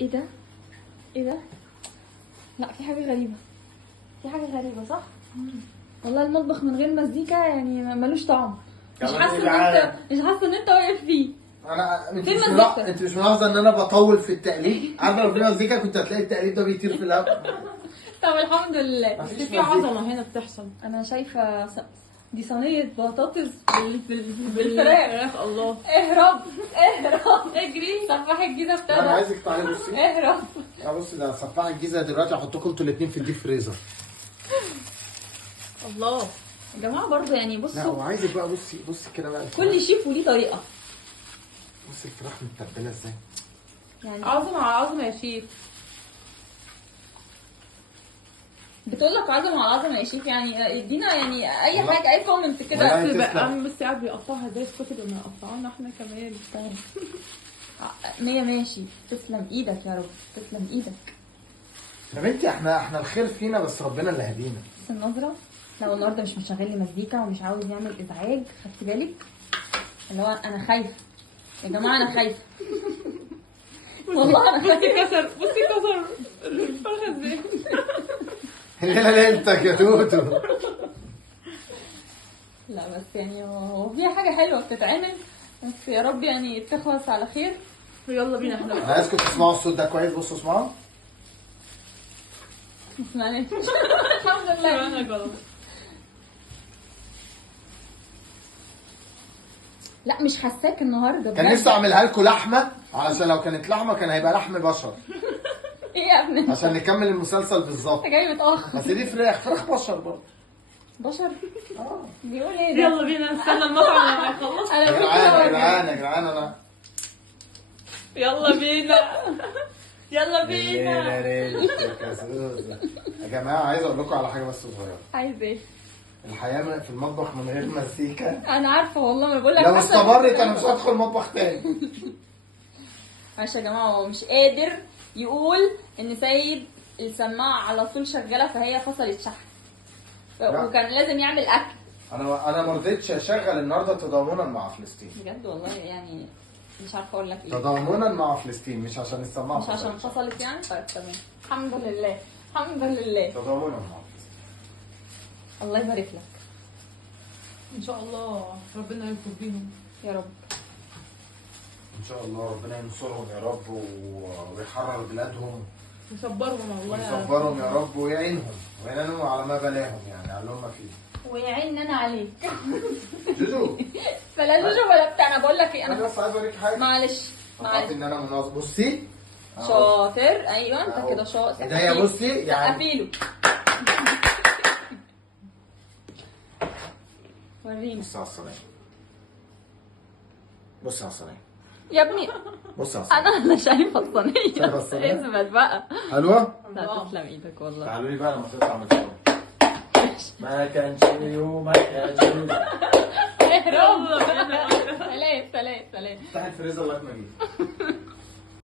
ايه ده؟ ايه ده؟ لا في حاجة غريبة، في حاجة غريبة صح؟ والله المطبخ من غير مزيكا يعني ملوش طعم. مش حاسة ان انت واقف فيه. انت مش ملاحظه ان انا بطول في التقليد؟ عارفه لو في مزيكا كنت هتلاقي التقليد ده بيطير في الهواء. طب الحمد لله. مفيش في مزيكا. عظمه هنا بتحصل. انا شايفة دي صينية بطاطس بالفراخ. الله. اهرب اهرب اجري. سفاح الجيزة انا ابتدى. عايزك تعالي بصي. اهرب. لا بصي، ده سفاح الجيزه دلوقتي هحطكم انتوا الاثنين في الديب فريزر. الله. يا جماعة برضه يعني لا بصوا، وعايزك بقى بصي كده بقى. كل شيف وليه طريقة. بصي الفراخ متبله ازاي. يعني عظمه على عظمه يا شيف. بتقول لك عظمة على عظمة يا شيف، يعني ادينا يعني اي والله. حاجة، اي كومنت كده. والله. بس بقى تسلم. بس قاعد بيقطعها ازاي، اسكتي لما يقطعونا احنا كمان. طيب. مية ماشي. تسلم ايدك يا رب، تسلم ايدك. يا بنتي احنا الخير فينا، بس ربنا اللي هدينا. بس النظرة لو النهارده مش مشغل لي مزيكا ومش عاوز يعمل ازعاج، خدت بالك؟ اللي هو انا خايفة يا جماعة، انا خايفة. والله انا بصي خايفة. كسر، بصي كسر الفرخه ازاي. لا ليلتك يا توتو. لا بس يعني هو فيها حاجة حلوة بتتعمل، بس يا رب يعني تخلص على خير. يلا بينا احنا انا عايزكم تسمعوا الصوت ده كويس. بصوا اسمعوا. معلش. الحمد لله. انا غلط. لا مش حاساك النهارده كان بجد. نفسي اعملها لكم لحمه، علشان لو كانت لحمه كان هيبقى لحم بشر، ايه يا ابني؟ عشان نكمل المسلسل بالظبط. انت جاي متأخر. بس دي فراخ بشر برضه. بشر اه بيقول ايه ده؟ يلا بينا نستنى المطعم لما يخلص. انا يا جدعان يا جدعان انا. يلا بينا. يلا بينا. يا جماعه عايز اقول لكم على حاجه بس صغيره. عايز ايه؟ الحياه في المطبخ من غير مزيكا انا عارفه والله، ما بقول لك لو استمرت انا مش هدخل مطبخ تاني. معلش يا جماعه، هو مش قادر يقول ان سيد السماعه على طول شغاله فهي فصلت شحن، لا. وكان لازم يعمل اكل. انا ما رضيتش اشغل النهارده تضامنا مع فلسطين. بجد والله يعني مش عارفه اقول لك ايه. تضامنا مع فلسطين، مش عشان السماعه مش عشان فصلت يعني. طيب تمام، الحمد لله الحمد لله. تضامنا مع فلسطين. الله يبارك لك ان شاء الله ربنا يلطف بيهم يا رب. ان شاء الله ربنا ينصرهم يا رب ويحرر بلادهم ويصبرهم والله. ويصبرهم يا رب ويعينهم على ما بلاهم، يعني على اللي هم فيه. ويعين انا عليك. جوجو بلا جوجو ولا بتاع. انا بقول لك ايه، انا انا بس عايز اوريك حاجه. معلش معلش ان انا منظم. بصي شاطر. ايوه انت كده شاطر. ايديا بصي يعني. سقفيله. وريني. بصي على الصينيه. بصي على الصينيه. يا ابني بصي على الصينيه. انا شايفه الصينيه. شايفة الصينية؟ اثبت بقى. حلوه. لا تسلم ايدك والله. تعالوا لي بقى لما تطلع من الصينيه. ما كانش يومك يا جوجو. اهرب. سلام سلام سلام. افتح الفريزر لغايه ما اجي.